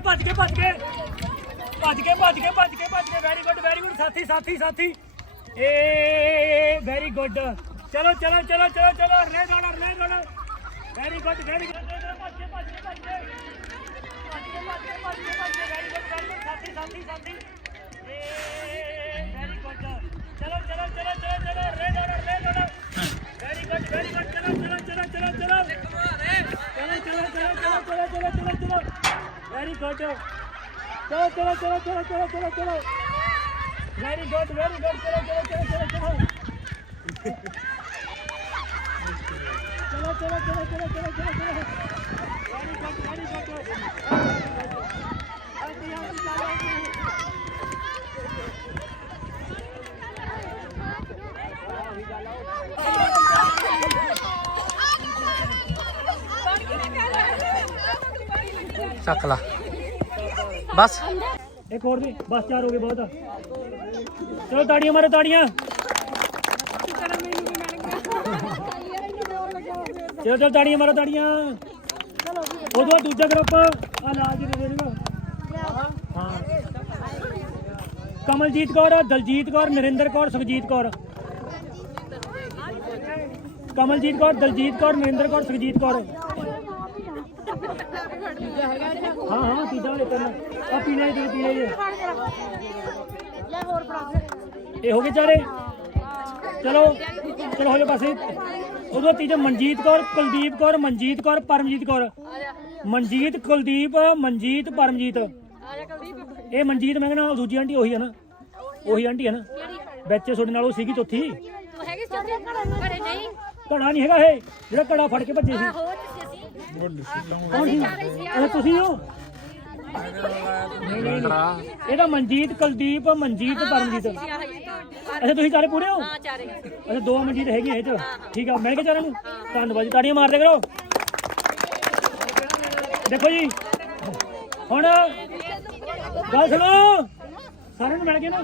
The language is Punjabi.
ਕੇ ਭੱਜ ਕੇ ਭੱਜ ਕੇ ਭੱਜ ਕੇ ਭੱਜ ਕੇ ਭੱਜ ਕੇ ਭੱਜ ਕੇ ਵੈਰੀ ਗੁੱਡ ਵੈਰੀ ਗੁੱਡ ਸਾਥੀ ਸਾਥੀ ਸਾਥੀ ਏ ਵੈਰੀ ਗੁੱਡ ਚਲੋ ਚਲੋ ਚਲੋ ਚਲੋ ਚਲੋ ਰੇ ਦੋਣਾ ਰੇ ਦੋਣਾ ਵੈਰੀ ਗੁੱਡ ਵੈਰੀ ਗੁੱਡ ਭੱਜ ਕੇ ਭੱਜ ਕੇ ਭੱਜ ਕੇ ਭੱਜ ਕੇ ਭੱਜ ਕੇ ਵੈਰੀ ਵੈਰੀ ਗੁੱਡ ਚਲੋ ਚਲੋ ਚਲੋ ਚਲੋ ਚਲੋ ਚਲੋ ਚਲੋ ਵੈਰੀ ਗੁੱਡ ਵੈਰੀ ਗੁੱਡ ਚਲੋ ਚਲੋ ਚਲੋ ਚਲੋ ਚਲੋ ਚਲੋ ਚਲੋ ਚਲੋ ਚਲੋ ਚਲੋ ਚਲੋ ਚਲੋ ਵੈਰੀ ਗੁੱਡ ਵੈਰੀ ਗੁੱਡ ਹਾਂਜੀ ਹਾਂਜੀ ਚਲੋ ਚੱਕ ਲਾ। ਬਸ। ਇੱਕ ਹੋਰ ਵੀ ਬਸ ਚਾਰ ਹੋ ਗਏ ਬਹੁਤ। ਆ ਚਲੋ ਤਾੜੀਆਂ ਮਾਰੋ, ਤਾੜੀਆਂ। ਚਲੋ ਚਲੋ ਤਾੜੀਆਂ ਮਾਰੋ, ਤਾੜੀਆਂ। ਉਦੋਂ ਬਾਅਦ ਦੂਜਾ ਗਰੁੱਪ ਆ ਲਾਲ ਜੀ ਦੇ ਦੇਣਗਾ ਹਾਂ। ਕਮਲਜੀਤ ਕੌਰ, ਦਲਜੀਤ ਕੌਰ, ਨਰਿੰਦਰ ਕੌਰ, ਸੁਖਜੀਤ ਕੌਰ। ਕਮਲਜੀਤ ਕੌਰ, ਦਲਜੀਤ ਕੌਰ, ਨਰਿੰਦਰ ਕੌਰ, ਸੁਖਜੀਤ ਕੌਰ। ਹਾਂ ਹਾਂ ਤੀਜਾ ਵਾਲੇ ਤਿੰਨ ਆ ਪੀਲੇ ਦੇ ਪੀਲੇ ਜੇ ਲੈ ਹੋਰ ਫੜਾ ਇਹ ਹੋ ਗਏ ਚਾਰੇ? ਚਲੋ ਚਲੋ ਹੋ ਜਾ ਪਾਸੇ ਉਦੋਂ ਤੀਜਾ ਮਨਜੀਤ ਕੌਰ ਕੁਲਦੀਪ ਕੌਰ ਮਨਜੀਤ ਕੌਰ ਪਰਮਜੀਤ ਕੌਰ। ਮਨਜੀਤ ਕੁਲਦੀਪ ਮਨਜੀਤ ਪਰਮਜੀਤ। ਇਹ ਮਨਜੀਤ ਮੈਂ ਕਹਿੰਦਾ ਦੂਜੀ ਆਂਟੀ ਉਹੀ ਹੈ ਨਾ। ਉਹੀ ਆਂਟੀ ਹੈ ਨਾ। ਵਿੱਚ ਤੁਹਾਡੇ ਨਾਲ ਉਹ ਸੀਗੀ ਚੌਥੀ। ਤੂੰ ਹੈਗੀ ਨਹੀਂ। ਘੜਾ ਨਹੀਂ ਹੈਗਾ ਇਹ। ਜਿਹੜਾ ਘੜਾ ਫੜ ਕੇ ਭੱਜੇ ਸੀ। ਕੌਣ ਸੀ? ਇਹ ਤੁਸੀਂ ਹੋ? ਨਹੀਂ ਨਹੀਂ ਇਹਦਾ ਮਨਜੀਤ ਕੁਲਦੀਪ ਮਨਜੀਤ ਪਰਮਜੀਤ। ਅੱਛਾ ਤੁਸੀਂ ਚਾਰੇ ਪੂਰੇ ਹੋ? ਹਾਂ ਚਾਰੇ। ਅੱਛਾ ਦੋ ਮਨਜੀਤ ਹੈਗੀਆਂ ਇਹ ਚ। ਠੀਕ ਆ ਮਿਲ ਕੇ ਚਾਰਾਂ ਨੂੰ? ਧੰਨਵਾਦ ਜੀ। ਤਾੜੀਆਂ ਮਾਰਦੇ ਕਰੋ। ਦੇਖੋ ਜੀ। ਹੁਣ ਗੱਲ ਸੁਣੋ। ਸਾਰਿਆਂ ਨੂੰ ਮਿਲ ਗਏ ਨਾ?